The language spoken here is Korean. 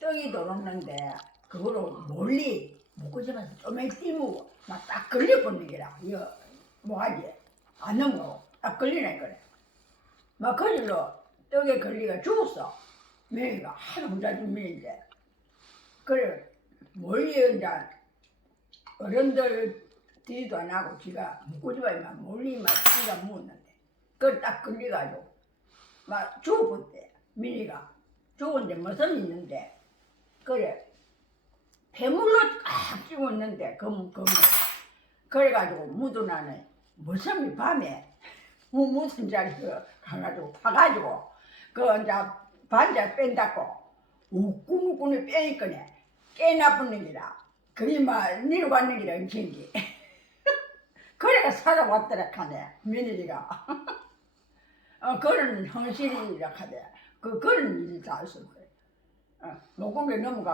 떡이 들었는데 그거로 멀리 집에서 좀에 띠무고 막 딱 걸려버리는 게라. 이거 뭐하지? 안 넘어. 딱 걸리네 그래. 막 거질로 떡에 걸리가 죽었어. 매니가 하도 부자진 매인데. 그래 멀리 이제 어른들 뒤도 안 하고 지가 집에만 멀리 막 지가 묻는데 그걸 딱 걸려가지고 막 죽었대 민이가 죽은데 무슨 있는데? 그래. 배물로 꽉 찍었는데 검 검. 그래가지고 무도나는 무슨 밤에? 무 무슨 자리에 가가지고 파가지고 그 이제 반자 뺀다고 우꾸무꾸니 빼니까네. 깨 나쁜 놈이라. 그게 막 갔는 기라 인친기. 그래가 살아왔더라 카네. 며느리가. 어 그런 헌신이라 카네 그 그런 일이 다 있어 그래 어, 목공에 넘어가